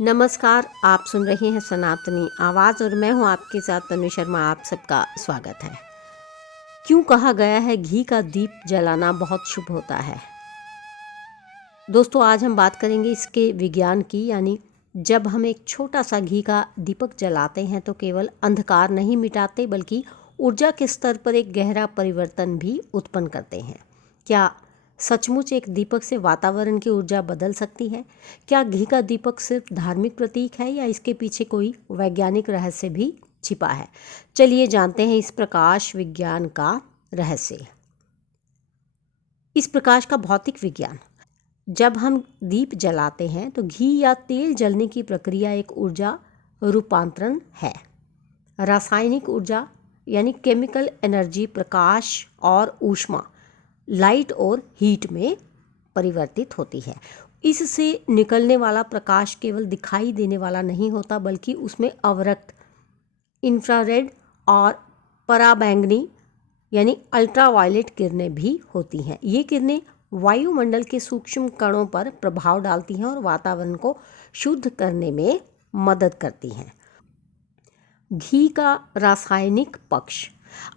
नमस्कार, आप सुन रहे हैं सनातनी आवाज़ और मैं हूं आपके साथ तनु शर्मा। आप सबका स्वागत है। क्यों कहा गया है घी का दीप जलाना बहुत शुभ होता है। दोस्तों, आज हम बात करेंगे इसके विज्ञान की। यानी जब हम एक छोटा सा घी का दीपक जलाते हैं तो केवल अंधकार नहीं मिटाते बल्कि ऊर्जा के स्तर पर एक गहरा परिवर्तन भी उत्पन्न करते हैं। क्या सचमुच एक दीपक से वातावरण की ऊर्जा बदल सकती है? क्या घी का दीपक सिर्फ धार्मिक प्रतीक है या इसके पीछे कोई वैज्ञानिक रहस्य भी छिपा है? चलिए जानते हैं इस प्रकाश विज्ञान का रहस्य। इस प्रकाश का भौतिक विज्ञान। जब हम दीप जलाते हैं तो घी या तेल जलने की प्रक्रिया एक ऊर्जा रूपांतरण है। रासायनिक ऊर्जा यानी केमिकल एनर्जी प्रकाश और ऊष्मा लाइट और हीट में परिवर्तित होती है। इससे निकलने वाला प्रकाश केवल दिखाई देने वाला नहीं होता बल्कि उसमें अवरक्त, इंफ्रारेड और पराबैंगनी यानी अल्ट्रावायलेट किरणें भी होती हैं। ये किरणें वायुमंडल के सूक्ष्म कणों पर प्रभाव डालती हैं और वातावरण को शुद्ध करने में मदद करती हैं। घी का रासायनिक पक्ष।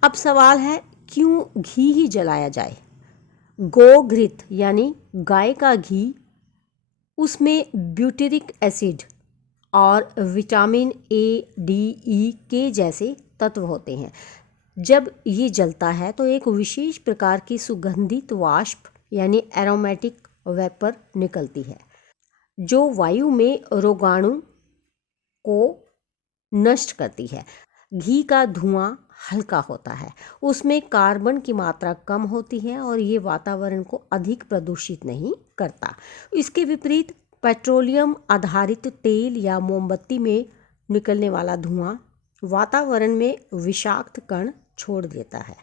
अब सवाल है, क्यों घी ही जलाया जाए? गोघृत यानी गाय का घी, उसमें ब्यूटेरिक एसिड और विटामिन ए, डी, ई के जैसे तत्व होते हैं। जब ये जलता है तो एक विशेष प्रकार की सुगंधित वाष्प यानी एरोमेटिक वेपर निकलती है जो वायु में रोगाणु को नष्ट करती है। घी का धुआं हल्का होता है, उसमें कार्बन की मात्रा कम होती है और ये वातावरण को अधिक प्रदूषित नहीं करता। इसके विपरीत पेट्रोलियम आधारित तेल या मोमबत्ती में निकलने वाला धुआं वातावरण में विषाक्त कण छोड़ देता है।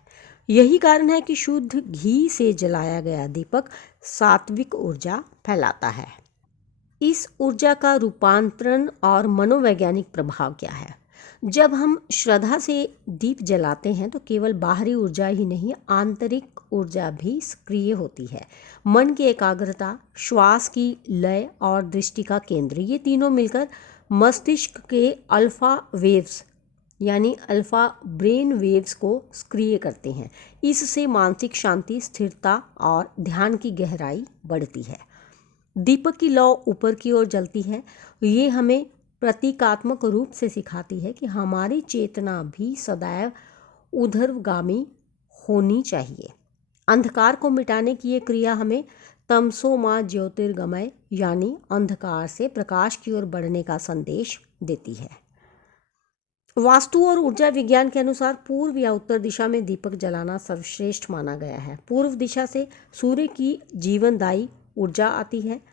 यही कारण है कि शुद्ध घी से जलाया गया दीपक सात्विक ऊर्जा फैलाता है। इस ऊर्जा का रूपांतरण और मनोवैज्ञानिक प्रभाव क्या है? जब हम श्रद्धा से दीप जलाते हैं तो केवल बाहरी ऊर्जा ही नहीं, आंतरिक ऊर्जा भी सक्रिय होती है। मन की एकाग्रता, श्वास की लय और दृष्टि का केंद्र, ये तीनों मिलकर मस्तिष्क के अल्फा वेव्स यानी अल्फा ब्रेन वेव्स को सक्रिय करते हैं। इससे मानसिक शांति, स्थिरता और ध्यान की गहराई बढ़ती है। दीपक की लौ ऊपर की ओर जलती है। ये हमें प्रतीकात्मक रूप से सिखाती है कि हमारी चेतना भी सदैव ऊर्ध्वगामी होनी चाहिए। अंधकार को मिटाने की ये क्रिया हमें तमसो मां ज्योतिर्गमय यानी अंधकार से प्रकाश की ओर बढ़ने का संदेश देती है। वास्तु और ऊर्जा विज्ञान के अनुसार पूर्व या उत्तर दिशा में दीपक जलाना सर्वश्रेष्ठ माना गया है। पूर्व दिशा से सूर्य की जीवनदायी ऊर्जा आती है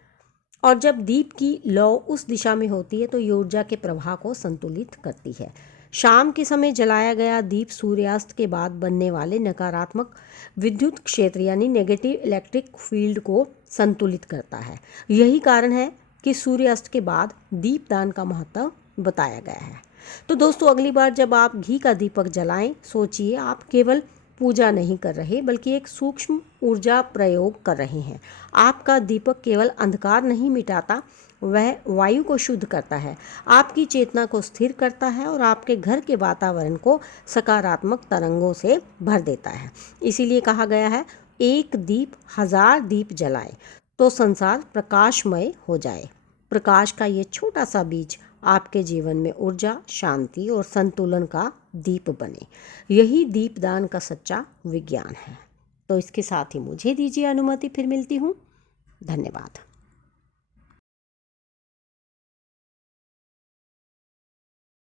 और जब दीप की लौ उस दिशा में होती है तो ये ऊर्जा के प्रवाह को संतुलित करती है। शाम के समय जलाया गया दीप सूर्यास्त के बाद बनने वाले नकारात्मक विद्युत क्षेत्र यानी नेगेटिव इलेक्ट्रिक फील्ड को संतुलित करता है। यही कारण है कि सूर्यास्त के बाद दीपदान का महत्व बताया गया है। तो दोस्तों, अगली बार जब आप घी का दीपक जलाएं, सोचिए आप केवल पूजा नहीं कर रहे बल्कि एक सूक्ष्म ऊर्जा प्रयोग कर रहे हैं। आपका दीपक केवल अंधकार नहीं मिटाता, वह वायु को शुद्ध करता है, आपकी चेतना को स्थिर करता है और आपके घर के वातावरण को सकारात्मक तरंगों से भर देता है। इसीलिए कहा गया है, एक दीप 1000 दीप जलाए तो संसार प्रकाशमय हो जाए। प्रकाश का ये छोटा सा बीज आपके जीवन में ऊर्जा, शांति और संतुलन का दीप बने। यही दीपदान का सच्चा विज्ञान है। तो इसके साथ ही मुझे दीजिए अनुमति, फिर मिलती हूँ। धन्यवाद।